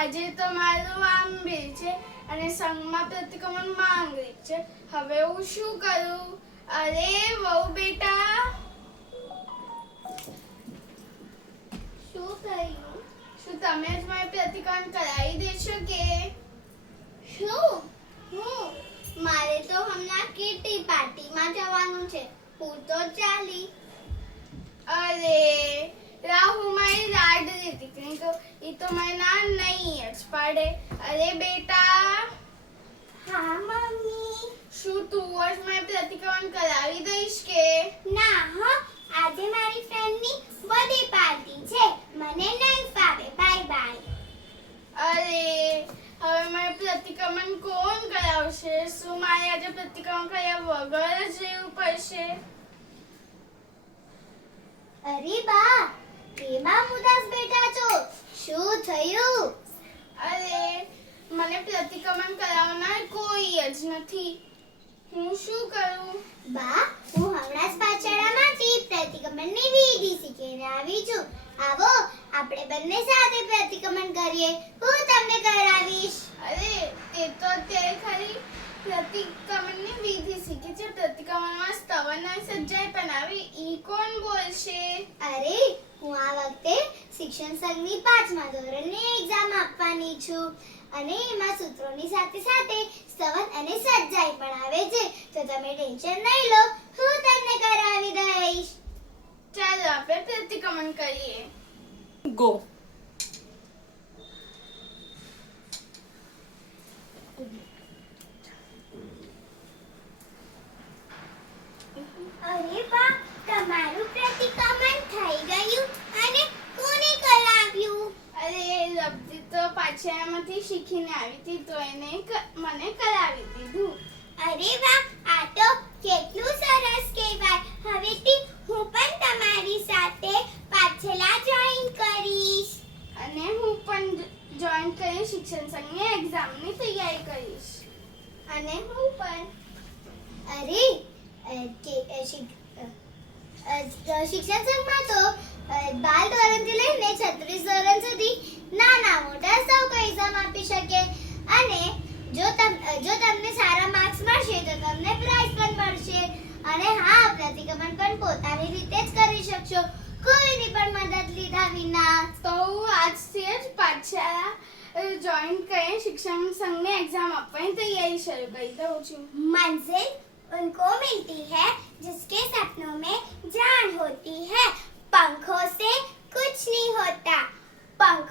આજે તો મારું વામબીર છે અને સંઘમાં પ્રતિક્રમણ માંગલિક છે. હવે હું શું કરું? અરે વહુ બેટા, શું થયું? શું તમે જ મારે પ્રતિક્રમણ કરાવી દેશો કે? શું? મારે તો હમણાં કીટી પાર્ટીમાં જવાનું છે. હું તો ચાલી. અરે રાહુ મારી લાડલી દીકરી તો એ તો મને ના નહીં જ પાડે. અરે બેટા, હા મમ્મી. શું તું જ મારે પ્રતિક્રમણ કરાવી દઈશ કે? ના હો, આજે મારી ફ્રેન્ડની બર્થડે પાર્ટી છે. મને નહીં ફાવે. Bye bye. અરે હવે મારે પ્રતિક્રમણ કોણ કરાવશે? શું મારે આજે પ્રતિક્રમણ કર્યા વગર જ રહેવું પડશે? અરે બા, કેમાં ઉદાસ બેઠા છો? શું થયું? અરે મને પ્રતિક્રમણ કરાવનાર કોઈ જ નથી. હું શું કરું? બા, હું હમણાં જ પાછળમાંથી પ્રતિક્રમણની વિધિ શીખીને આવી છું. આવો, આપણે બંને સાથે પ્રતિક્રમણ કરીએ. હું તમને કરાવીશ. અરે તે તો અત્યારે ખાલી પ્રતિક્રમણની વિધિ શીખી છે. પ્રતિક્રમણમાં સ્તવન અને સજ્જાઈ પણ આવી. ઈ કોણ બોલશે? અરે, હું આ વખતે શિક્ષણ સંઘની 5મા ધોરણની એક્ઝામ આપવાની છું અને એમાં સૂત્રોની સાથે સાથે સ્તવન અને સજ્જાઈ પણ આવે છે. તો તમે ટેન્શન નહીં લો, હું તમને કરાવી દઈશ. ચાલો આપણે પ્રતિક્રમણ કરીએ. ગો. અરે બા, તમારું પ્રતિક્રમણ થઈ ગયું અને કોને કરાવ્યું? અરે લબ્ધી તો પાછળમાંથી શીખીને આવી હતી તો એને મને કરાવી દીધું. અરે વાહ, આ તો કેટલું સરસ કહેવાય. હવેથી હું પણ તમારી સાથે પાછલા જોઈન કરીશ. અને હું પણ જોઈન કરી શિક્ષણ સંઘની એક્ઝામની તૈયારી કરીશ. અને હું પણ. અરે શિક્ષણ સંઘમાં તો બાલ ધોરણથી લઈને 36 ધોરણ સુધી નાના મોટા સૌ કોઈ એક્ઝામ આપી શકે અને જો તમને સારા માર્ક્સ મળશે તો તમને પ્રાઇઝ પણ મળશે. અને હા, પ્રતિક્રમણ પણ પોતાની રીતે જ કરી શકશો, કોઈની પણ મદદ લીધા વિના. તો હું આજથી જ પાછલા જોઈન કરી શિક્ષણ સંઘની એક્ઝામ આપવાની તૈયારી શરૂ કરી દઉં છું. मंजिल उनको मिलती है जिसके सपनों में जान होती है. पंखों से कुछ नहीं होता, पंख